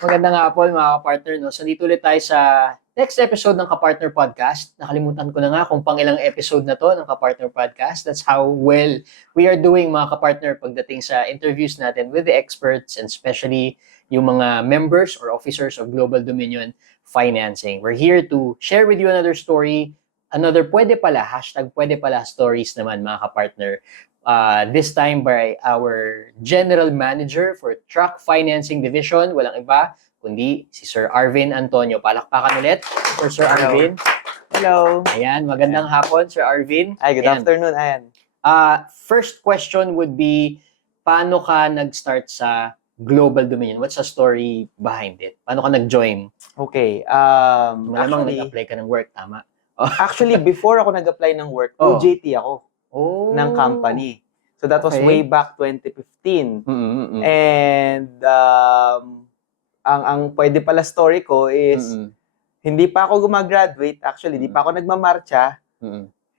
Magandang hapon mga kapartner. No? So dito ulit tayo sa next episode ng Kapartner Podcast. Nakalimutan ko na nga kung pang ilang episode na to ng Kapartner Podcast. That's how well we are doing mga kapartner pagdating sa interviews natin with the experts and especially yung mga members or officers of Global Dominion Financing. We're here to share with you another story, another pwede pala, #pwede pala stories naman mga kapartner. This time by our General Manager for Truck Financing Division. Walang iba, kundi si Sir Arvin Antonio. Palakpakan ulit for Sir Arvin. Hello. Ayan, magandang hapon, Sir Arvin. Good Ayan. afternoon, Ayan. First question would be, paano ka nag-start sa Global Dominion? What's the story behind it? Paano ka nag-join? Okay. Malamang nag-apply ka ng work, tama? Actually, before ako nag-apply ng work, OJT ako ng company. So that was way back 2015. And ang pwede pala story ko is hindi pa ako gumagraduate. Actually, hindi pa ako nagmamarcha.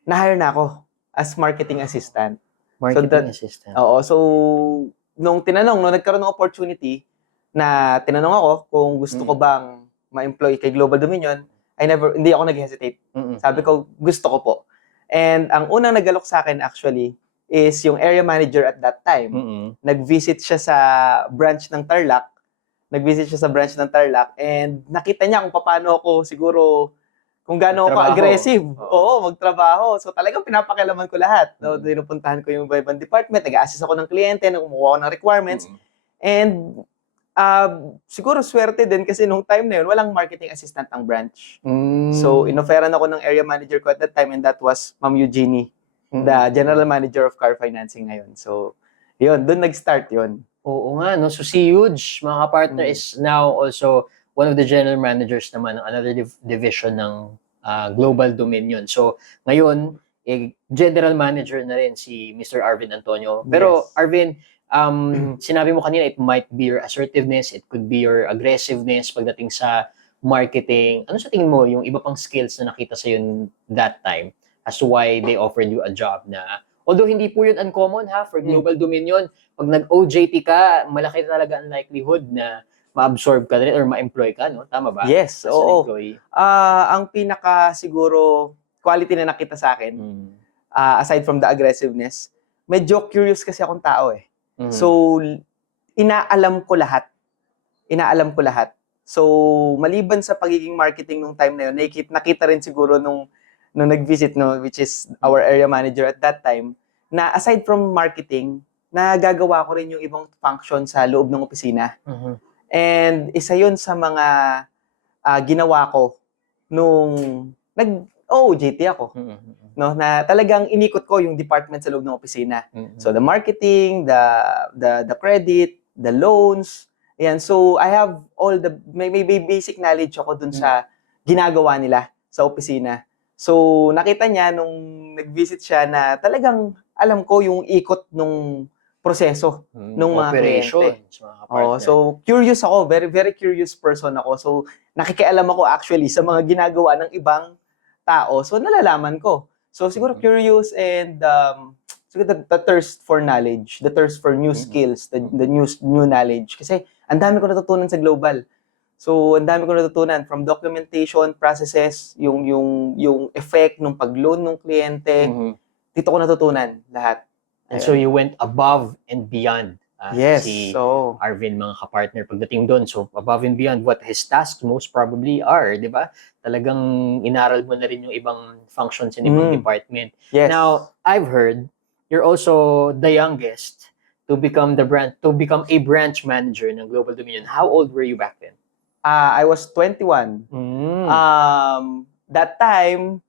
Na-hire na ako as marketing assistant. Marketing assistant. Oo. So, nung nagkaroon ng opportunity na tinanong ako kung gusto ko bang ma-employ kay Global Dominion, hindi ako nag-hesitate. Sabi ko, gusto ko po. And ang unang nagalok sa akin actually is yung area manager at that time. Nag-visit siya sa branch ng Tarlac. And nakita niya kung paano ako siguro, kung gaano ako aggressive. Oo, magtrabaho. So talagang pinapakialaman ko lahat. Dinupuntahan ko yung ibang department, nag-assist ako ng kliyente, kumukuha ako ng requirements. And siguro swerte din kasi nung time na yun, walang marketing assistant ang branch. So, inoferan ako ng area manager ko at that time and that was Ma'am Eugenie, the general manager of car financing ngayon. So, yun, doon nag-start yun. Oo nga, no? So, si Huge, mga kapartner, is now also one of the general managers naman ng another division ng Global Dominion. So, ngayon, general manager na rin si Mr. Arvin Antonio. Pero, yes. Arvin, sinabi mo kanina, it might be your assertiveness, it could be your aggressiveness pagdating sa marketing. Ano sa tingin mo yung iba pang skills na nakita sa yun that time as to why they offered you a job na, although hindi po yun uncommon for Global Dominion, pag nag-OJT ka, malaki talaga ang likelihood na ma-absorb ka rin or ma-employ ka, no? Tama ba? Yes, oo. Ang pinaka siguro quality na nakita sa akin, aside from the aggressiveness, medyo curious kasi akong tao eh. So, inaalam ko lahat. So, maliban sa pagiging marketing nung time na yun, nakita rin siguro nung nag-visit, which is our area manager at that time, na aside from marketing, nagagawa ko rin yung ibang function sa loob ng opisina. And isa yun sa mga ginawa ko nung nag-OJT ako. Na talagang inikot ko yung department sa loob ng opisina. So the marketing, the credit, the loans, ayan. So I have all may basic knowledge ako dun sa ginagawa nila sa opisina. So nakita niya nung nag-visit siya na talagang alam ko yung ikot nung proseso nung mga kliyente. So curious ako, very very curious person ako. So nakikialam ako actually sa mga ginagawa ng ibang tao. So nalalaman ko. So siguro curious and the thirst for knowledge, the thirst for new skills, the new knowledge. Kasi ang dami ko natutunan sa global. So ang dami ko natutunan from documentation, processes, yung effect ng pag-loan ng kliyente. Dito ko natutunan lahat. And so you went above and beyond. Yes. Si Arvin, mga kapartner, pagdating doon. So above and beyond what his tasks most probably are, di ba? Talagang inaral mo na rin yung ibang functions in ibang department. Yes. Now, I've heard you're also the youngest to become a branch manager ng Global Dominion. How old were you back then? I was 21. That time,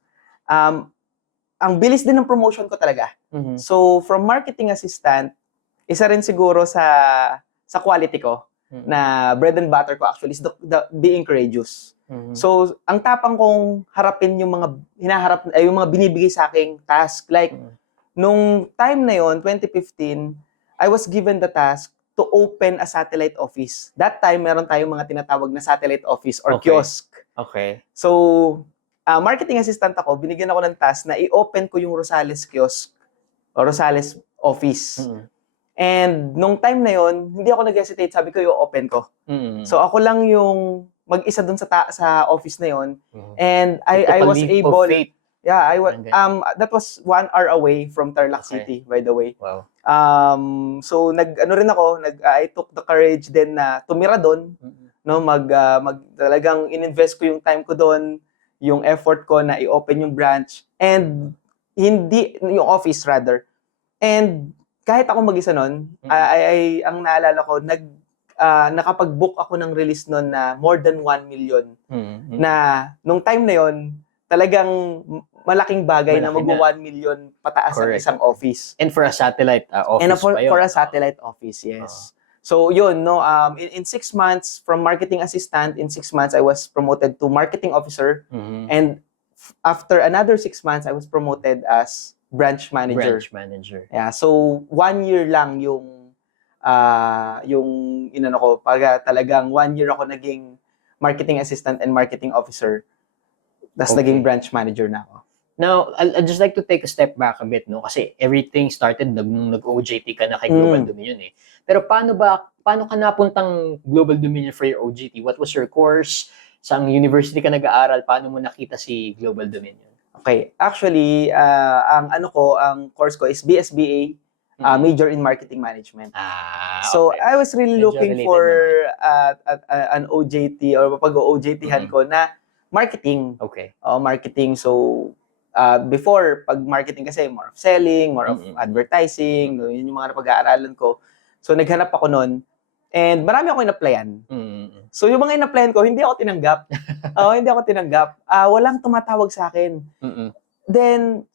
ang bilis din ng promotion ko talaga. So, from marketing assistant, isa rin siguro sa quality ko na bread and butter ko actually is the being courageous. So, ang tapang kong harapin yung mga yung mga binibigay sa aking task. Like, nung time na yon 2015, I was given the task to open a satellite office. That time, meron tayong mga tinatawag na satellite office or kiosk. Okay. So, marketing assistant ako, binigyan ako ng task na i-open ko yung Rosales kiosk o Rosales office. And nung time na yon, hindi ako nag-hesitate, sabi ko i-open ko. So ako lang yung mag-isa dun sa office na yon, and I Took a was leap of able. faith. Yeah, I was Parang that was 1 hour away from Tarlac Okay. City, by the way. Wow. So I took the courage din na tumira doon, no, talagang ininvest ko yung time ko doon, yung effort ko na i-open yung branch, and hindi yung office rather. And kahit ako mag-isa noon, ang naalala ko, nakapag-book ako ng release noon na more than 1 million. Na nung time na yon, talagang malaking bagay na Malaki mag 1 million pataas ang Correct. isang office. And for a satellite office And pa yun. for a satellite office, yes. So yun, no, in 6 months, from marketing assistant, in 6 months, I was promoted to marketing officer. And after another 6 months, I was promoted as branch manager. Branch manager. Yeah, so 1 year lang yung inano ko, pag talagang 1 year ako naging marketing assistant and marketing officer. Tapos Okay. naging branch manager na ako. Now, I'd just like to take a step back a bit, no? Kasi everything started nung nag-OJT ka na kay Global Dominion, eh. Pero paano ka napuntang Global Dominion for your OJT? What was your course? Saang university ka nag-aaral? Paano mo nakita si Global Dominion? Okay, actually, ang course ko is BSBA, major in marketing management. So, Okay. I was really Medyo looking related for an OJT or pag-OJT-han ko na marketing. Okay. Marketing. So, before, pag marketing kasi, more of selling, more of advertising, yun yung mga napag-aaralan ko. So, naghanap ako nun. And marami ako in-applyan. So, yung mga in-applyan ko, hindi ako tinanggap. Hindi ako tinanggap. Walang tumatawag sa akin. Then,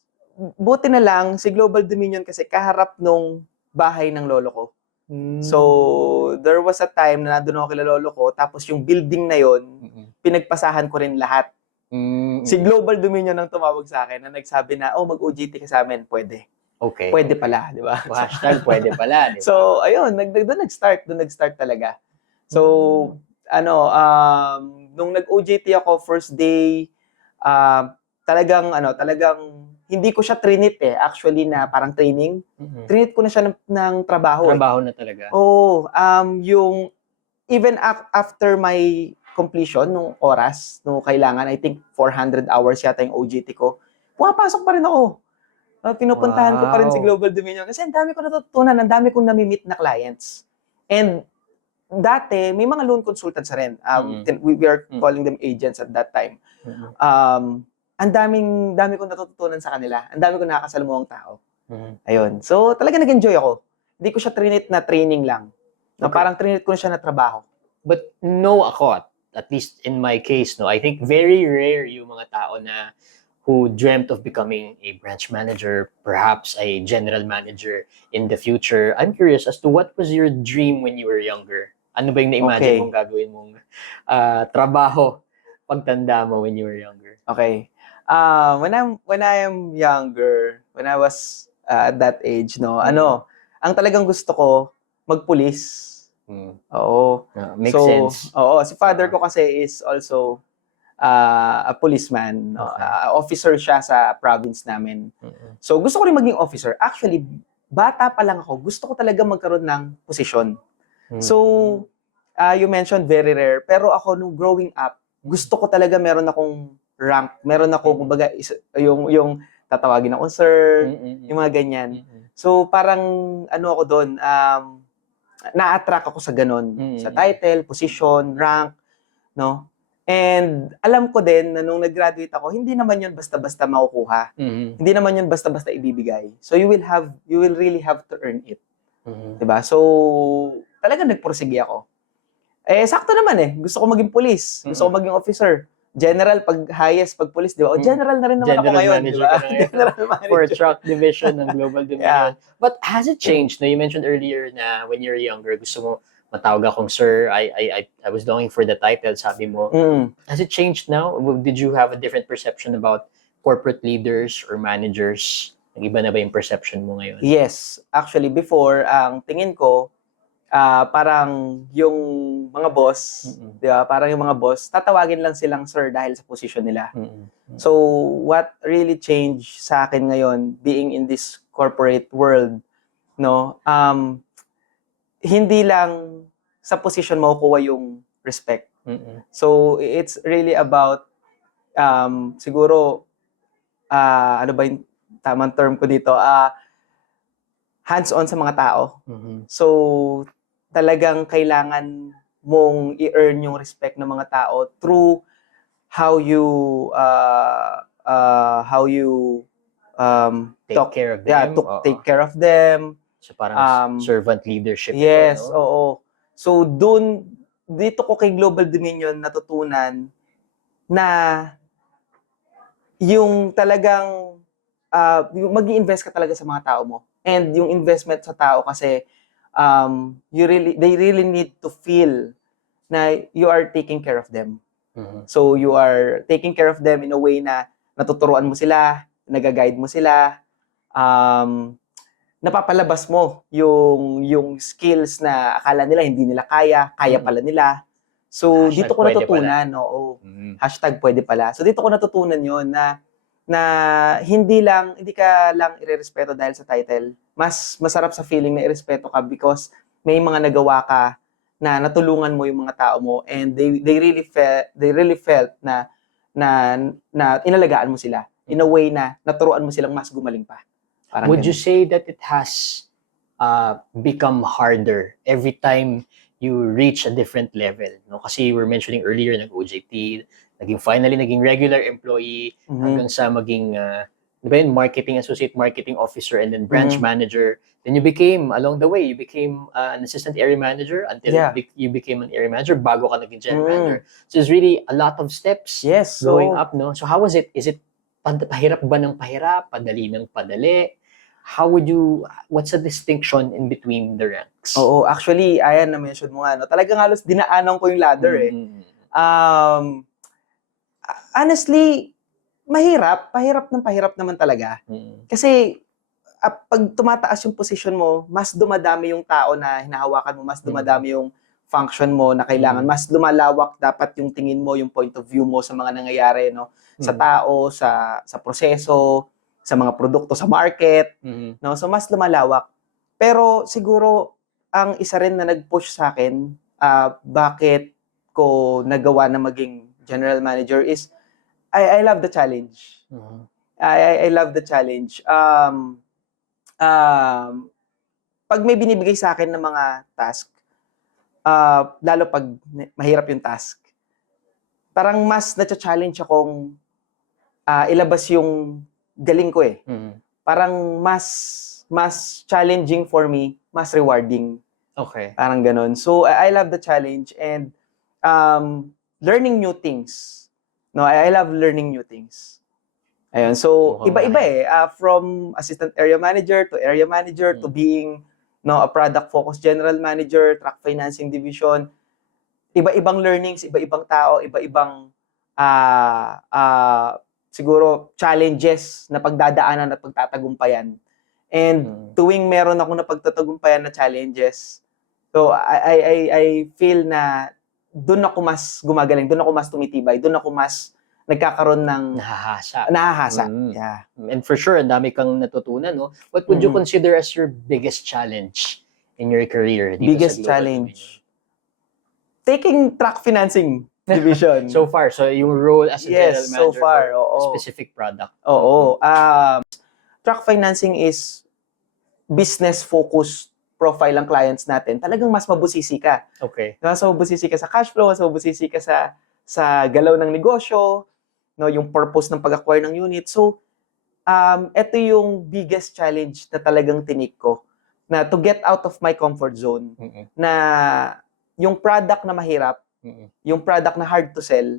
buti na lang, si Global Dominion kasi kaharap nung bahay ng lolo ko. So, there was a time na nandun ako kila lolo ko, tapos yung building na yon, pinagpasahan ko rin lahat. Si Global Dominion ang tumawag sa akin na nagsabi na, mag-OJT ka sa amin, pwede. Okay. Pwede pala, di ba? Hashtag pwede pala, di ba? So, ayun, doon nag-start talaga. So, nung nag-OJT ako first day, talagang hindi ko siya trinit actually na parang training. Trinit ko na siya ng trabaho. Trabaho na talaga. Yung even after my completion nung oras, nung kailangan, I think 400 hours yata yung OJT ko, pumapasok pa rin ako. Pinupuntahan ko pa rin si Global Dominion kasi ang dami ko natutunan, ang dami kong nami-meet na clients. And dati, may mga loan consultants rin. We are calling them agents at that time. Ang dami kong natutunan sa kanila. Ang dami kong nakakasalamuhang tao. Ayun. So, talaga nag-enjoy ako. Hindi ko siya trinit na training lang. Na parang trinit ko na siya na trabaho. But no ako, at least in my case, no, I think very rare yung mga tao na who dreamt of becoming a branch manager, perhaps a general manager in the future. I'm curious as to what was your dream when you were younger? Ano ba yung na-imagine mong gagawin mong trabaho pagtanda mo when you were younger? Okay. When I am younger, when I was at that age, no, ang talagang gusto ko, magpulis. Oo. Makes sense. Oo, si father ko kasi is also a policeman. No? Officer siya sa province namin. So, gusto ko rin maging officer. Actually, bata pa lang ako, gusto ko talaga magkaroon ng posisyon. So, you mentioned very rare, pero ako nung growing up, gusto ko talaga meron akong rank, meron ako kumbaga yung tatawagin akong sir, yung mga ganyan. So, parang ako doon, na-attract ako sa ganun, sa title, position, rank, no? And alam ko din na nung nag-graduate ako, hindi naman yun basta-basta makukuha. Hindi naman yun basta-basta ibibigay. So you will really have to earn it. Diba? So talagang nagpursige ako. Sakto naman Gusto ko maging police. Gusto ko maging officer. General, pag highest, pag police, di ba? General na rin naman ako ngayon, di ba? General manager. For truck division ng Global Dominion. But has it changed? No, you mentioned earlier na when you're younger, gusto mo matawag akong sir, I was longing for the title, sabi mo. Has it changed now? Did you have a different perception about corporate leaders or managers? Nag-iba na ba yung perception mo ngayon? Yes. Actually, before, ang tingin ko, parang yung mga boss, di ba? Parang yung mga boss, tatawagin lang silang sir dahil sa position nila. So, what really changed sa akin ngayon, being in this corporate world, no? hindi lang sa position makukuha yung respect. Mm-mm. So, it's really about, siguro, ano ba yung tamang term ko dito? Hands-on sa mga tao. Mhm. So, talagang kailangan mong i-earn yung respect ng mga tao through how you, Take care of yeah, them. to Oo. take care of them. So parang Um, servant leadership Yes, ito, no? oo. So, dito ko kay Global Dominion natutunan na yung talagang yung mag-i-invest ka talaga sa mga tao mo. And yung investment sa tao kasi they really need to feel na you are taking care of them. Mhm. So you are taking care of them in a way na natuturuan mo sila, nagaguide mo sila, napapalabas mo yung skills na akala nila hindi nila kaya pala nila. So Hashtag dito ko pwede pala. natutunan, oo. Mhm. Hashtag pwede pala. So dito ko natutunan yon na hindi ka lang irerespeto dahil sa title. Mas masarap sa feeling na irespeto ka because may mga nagawa ka na natulungan mo yung mga tao mo and they really felt na inalagaan mo sila in a way na naturuan mo silang mas gumaling pa. Parang Would you ganun. say that it has become harder every time you reach a different level? No? Kasi you were mentioning earlier, nag-OJT, naging regular employee, hanggang sa maging di ba yun, associate marketing officer, and then branch manager. Then you became, along the way, you became an assistant area manager until Yeah. you became an area manager bago ka naging general manager. So it's really a lot of steps Yes. going So, up, no? So how was it? Is it pahirap ba ng pahirap? Padali ng padali? What's the distinction in between the ranks? oo, actually, ayan na-mention mo nga, no? Talagang halos dinaanan ko yung ladder eh. Mhm. Honestly, pahirap naman talaga. Mhm. Kasi pag tumataas yung position mo, mas dumadami yung tao na hinahawakan mo, mas dumadami yung function mo na kailangan, mas lumalawak dapat yung tingin mo, yung point of view mo sa mga nangyayari, no? Sa tao, sa proseso, sa mga produkto, sa market, Mhm. no? So mas lumalawak. Pero siguro ang isa rin na nag-push sa akin, bakit ko nagawa na maging general manager is I love the challenge. Mhm. I love the challenge. Pag may binibigay sa akin ng mga task, lalo pag mahirap yung task, parang mas na-challenge akong ilabas yung galing ko eh. Mhm. Parang mas challenging for me, mas rewarding. Okay. Parang ganun. So, I love the challenge and learning new things. No, I love learning new things. Ayun. So, Mukhang iba-iba mahirap. from assistant area manager to being a product-focused general manager, track financing division. Iba-ibang learnings, iba-ibang tao, iba-ibang siguro challenges na pagdadaanan at pagtatagumpayan. And tuwing meron ako na pagtatagumpayan na challenges, so I feel na doon ako mas gumagaling, doon ako mas tumitibay, doon ako mas nagkakaroon ng nahahasa. Yeah. And for sure, ang dami kang natutunan, no? What would you consider as your biggest challenge in your career dito Biggest sa Global challenge? Dominion? Taking track financing division. So far, so yung role as a general Yes, manager so far, for a oo. specific product. Oo. Track financing is business-focused profile ang clients natin. Talagang mas mabusisi ka. Okay. Mas mabusisi ka sa cash flow, mas mabusisi ka sa galaw ng negosyo, no, yung purpose ng pag-acquire ng unit. So, ito yung biggest challenge na talagang tinik ko, na to get out of my comfort zone, na yung product na mahirap, yung product na hard to sell,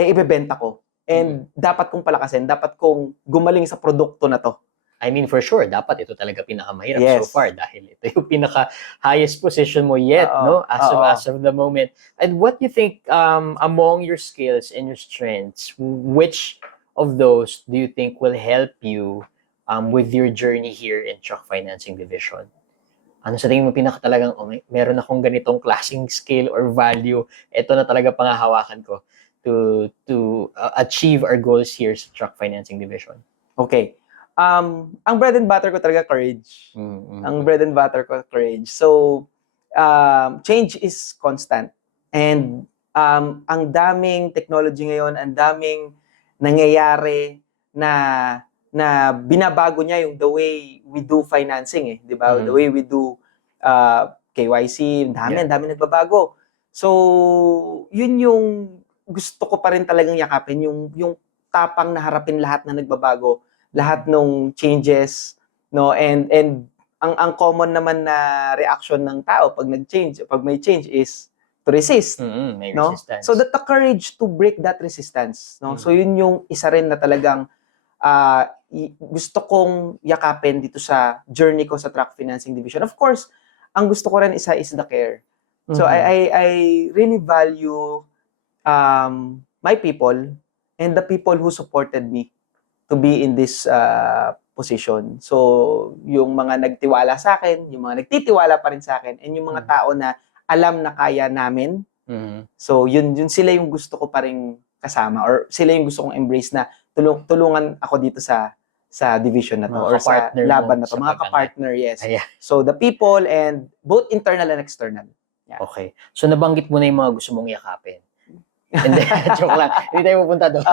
ibebenta ko. And dapat kong palakasin, dapat kong gumaling sa produkto na to. I mean, for sure, dapat ito talaga pinakamahirap so Yes. far dahil ito yung pinaka-highest position mo yet, no? As of the moment. And what do you think, among your skills and your strengths, which of those do you think will help you with your journey here in Truck Financing Division? Ano sa tingin mo talagang, meron akong ganitong klaseng skill or value, ito na talaga pangahawakan ko to achieve our goals here sa Truck Financing Division? Okay. Ang bread and butter ko talaga courage. Ang bread and butter ko courage. So, change is constant. And ang daming technology ngayon, ang daming nangyayari na binabago niya yung the way we do financing, 'di ba? The way we do KYC, ang dami nagbabago. So, yun yung gusto ko pa rin talagang yakapin, yung tapang na harapin lahat na nagbabago, lahat ng changes, no? And ang common naman na reaction ng tao pag may change is to resist, May no? resistance. So that the courage to break that resistance, no? So yun yung isa rin na talagang gusto kong yakapin dito sa journey ko sa Track Financing Division. Of course, ang gusto ko rin isa is the care. So I really value my people and the people who supported me to be in this position. So, yung mga nagtiwala sa akin, yung mga nagtitiwala pa rin sa akin, and yung mga tao na alam na kaya namin. So, yun sila yung gusto ko pa rin kasama, or sila yung gusto kong embrace na tulungan ako dito sa division na to, Mga or sa kapartner laban mo na to. sa Mga kapartner, yes. Ayan. So, the people and both internal and external. Yeah. Okay. So, nabanggit mo na yung mga gusto mong yakapin. Hindi, joke lang. Hindi tayo pupunta doon.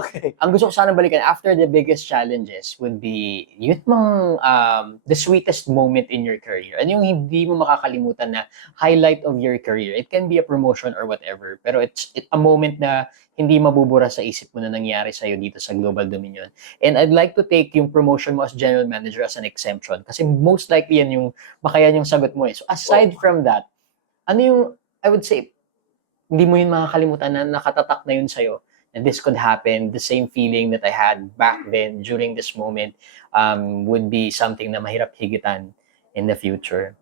Okay. Ang gusto ko sana balikan, after the biggest challenges would be, yun mang the sweetest moment in your career. Ano yung hindi mo makakalimutan na highlight of your career? It can be a promotion or whatever, pero it's a moment na hindi mabubura sa isip mo na nangyari sa'yo dito sa Global Dominion. And I'd like to take yung promotion mo as general manager as an exemption. Kasi most likely yan baka yan yung sagot mo eh. So aside from that, ano yung, I would say, hindi mo yun makakalimutan na nakatatak na yun sa'yo. And this could happen, the same feeling that I had back then during this moment would be something na mahirap higitan in the future.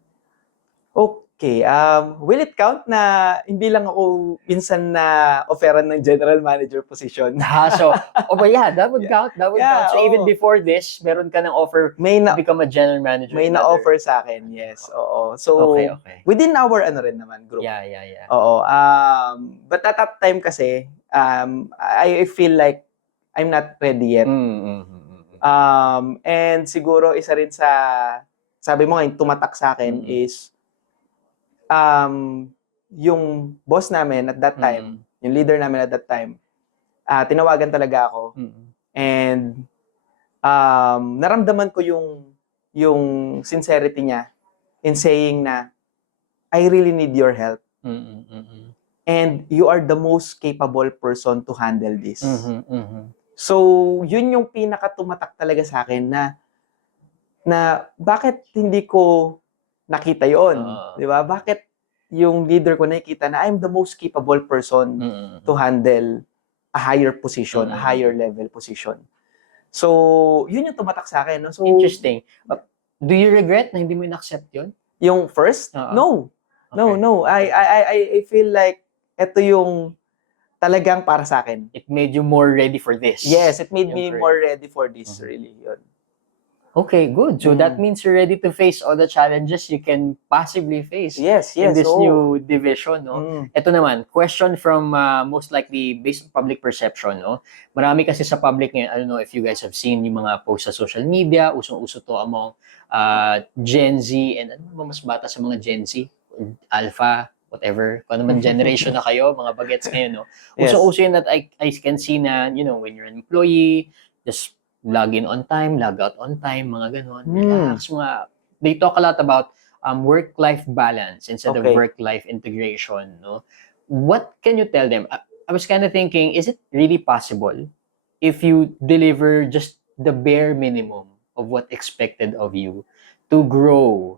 Okay. Will it count na hindi lang ako minsan na offeran ng general manager position? That would count. That would count. So even before this, meron ka ng offer to become a general manager. May na-offer sa akin, yes. Oo. So, okay. within our rin naman, group. Yeah. Oo. But at that time kasi, I feel like I'm not ready yet. And siguro isa rin sa, sabi mo ngayon, tumatak sa akin is, yung boss namin at that time, yung leader namin at that time, tinawagan talaga ako. And naramdaman ko yung sincerity niya in saying na, I really need your help. And you are the most capable person to handle this. So, yun yung pinakatumatak talaga sa akin na bakit hindi ko nakita yon, di ba? Bakit yung leader ko nakikita na I'm the most capable person to handle a higher position, a higher level position. So, yun yung tumatak sa akin. No? So, interesting. Do you regret na hindi mo in-accept yun? Yung first? No. Okay. No. I feel like ito yung talagang para sa akin. It made you more ready for this. Yes, it made me more ready for this, really. Yun. Okay, good. So that means you're ready to face all the challenges you can possibly face in this new division, no? Ito naman, question from most likely based on public perception, no? Marami kasi sa public ngayon, I don't know if you guys have seen yung mga posts sa social media, usong-uso to among Gen Z and ano ba mas bata sa mga Gen Z? Alpha, whatever. Kung ano man generation na kayo, mga bagets ngayon, no? Usong-uso yun that I can see na, you know, when you're an employee, just log in on time, log out on time, mga ganon. Relax, they talk a lot about work-life balance instead of work-life integration. No? What can you tell them? I was kind of thinking, is it really possible if you deliver just the bare minimum of what expected of you to grow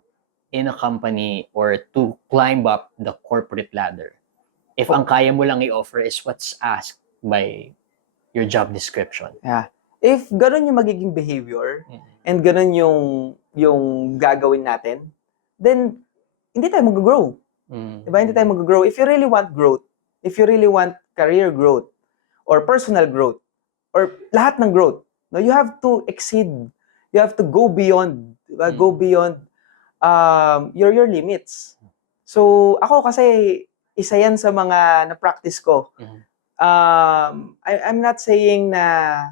in a company or to climb up the corporate ladder? If ang kaya mo lang i-offer is what's asked by your job description. Yeah. If ganun yung magiging behavior and ganun yung gagawin natin, then hindi tayo mag-grow. Diba? Hindi tayo mag-grow. If you really want growth, if you really want career growth or personal growth or lahat ng growth, no, you have to exceed. You have to go beyond. Diba? Go beyond your limits. So ako kasi isa yan sa mga na-practice ko. I'm not saying na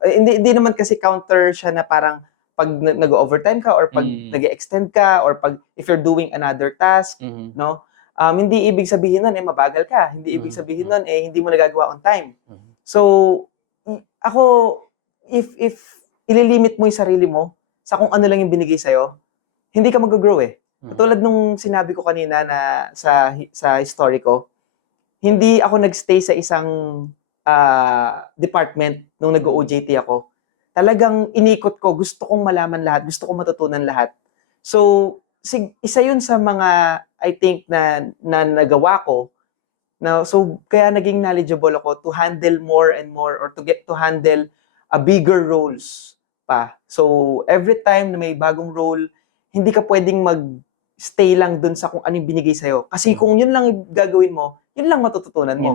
hindi naman kasi counter siya na parang pag nag-overtime ka or pag nag-extend ka or pag if you're doing another task, no? Hindi ibig sabihin nun mabagal ka. Hindi ibig sabihin nun hindi mo nagagawa on time. So ako if ililimit mo yung sarili mo sa kung ano lang yung binigay sa'yo, hindi ka mag-grow Katulad nung sinabi ko kanina na sa history ko, hindi ako nagstay sa isang department nung nag-OJT ako. Talagang inikot ko, gusto kong malaman lahat, gusto kong matutunan lahat. So, isa yun sa mga, I think, na nagawa ko. So, kaya naging knowledgeable ako to handle more and more or to get to handle a bigger roles pa. So, every time na may bagong role, hindi ka pwedeng mag-stay lang dun sa kung ano yung binigay sa'yo. Kasi kung yun lang gagawin mo, yun lang matututunan mo.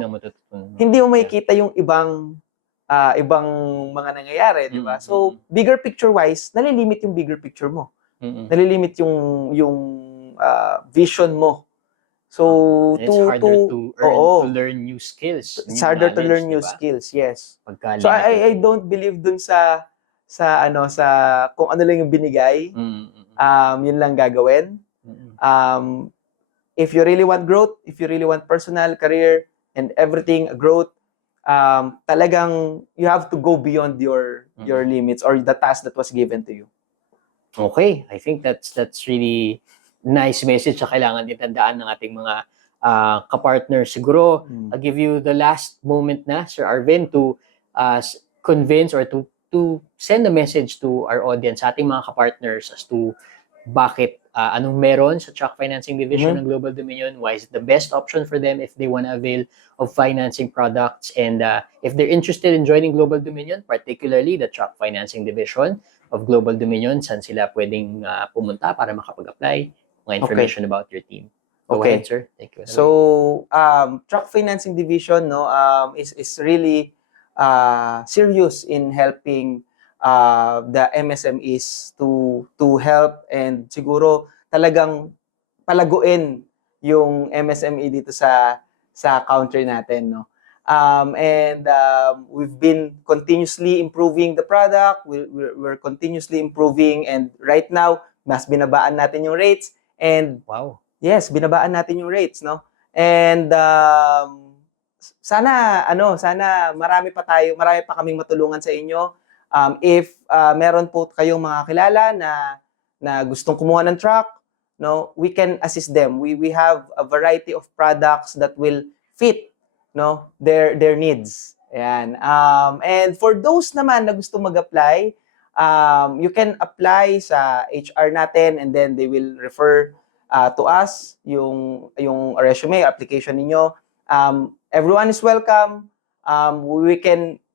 Hindi mo makikita yung ibang mga nangyayari, di ba? So, bigger picture-wise, nalilimit yung bigger picture mo. Nalilimit yung vision mo. So, it's harder to learn new skills. It's harder to learn new skills, yes. So, I don't believe dun sa kung ano lang yung binigay, yun lang gagawin. If you really want growth, if you really want personal, career, and everything, growth, talagang you have to go beyond your limits or the task that was given to you. Okay, I think that's really nice message na kailangan itandaan ng ating mga kapartner. Siguro, I'll give you the last moment na, Sir Arvin, to convince or to send a message to our audience, sa ating mga kapartners as to bakit, anong meron sa Truck Financing Division ng Global Dominion, why is it the best option for them if they want to avail of financing products, and if they're interested in joining Global Dominion, particularly the Truck Financing Division of Global Dominion, saan sila pwedeng pumunta para makapag-apply, mga information about your team. Go ahead, sir. Thank you. So, Truck Financing Division is really serious in helping the MSMEs to help and siguro talagang palaguin yung MSME dito sa country natin, no. We've been continuously improving the product. We're continuously improving, and right now mas binabaan natin yung rates, and wow. Yes, binabaan natin yung rates, no. And sana marami pa kaming matulungan sa inyo. If meron po kayong mga kilala na gustong kumuha ng truck, no, we can assist them. We have a variety of products that will fit, no, their needs. Ayan. And for those naman na gusto mag-apply, you can apply sa HR natin, and then they will refer to us yung resume, application ninyo. Everyone is welcome.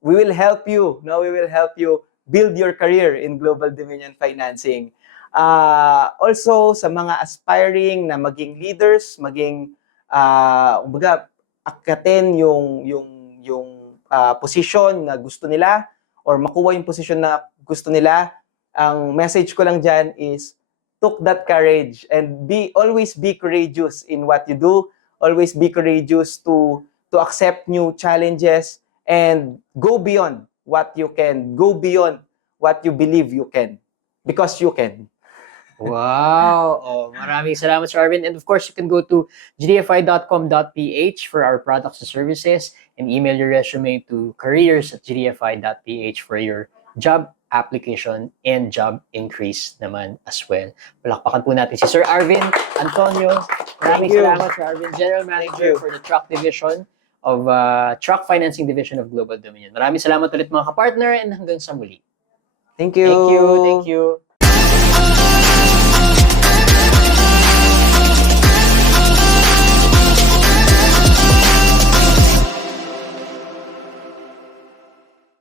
We will help you. No, we will help you build your career in Global Dominion Financing. Also sa mga aspiring na maging leaders, maging akatin yung position na gusto nila or makuha yung position na gusto nila, ang message ko lang dyan is took that courage and always be courageous in what you do. Always be courageous to accept new challenges and go beyond what you can. Go beyond what you believe you can. Because you can. Wow! Maraming salamat, Sir Arvin. And of course, you can go to gdfi.com.ph for our products and services, and email your resume to careers@gdfi.ph for your job application and job increase naman as well. Palakpakan po natin si Sir Arvin Antonio. Maraming salamat, Sir Arvin, General Manager for the Truck Division of Truck Financing Division of Global Dominion. Maraming salamat ulit mga kapartner, and hanggang sa muli. Thank you. Thank you.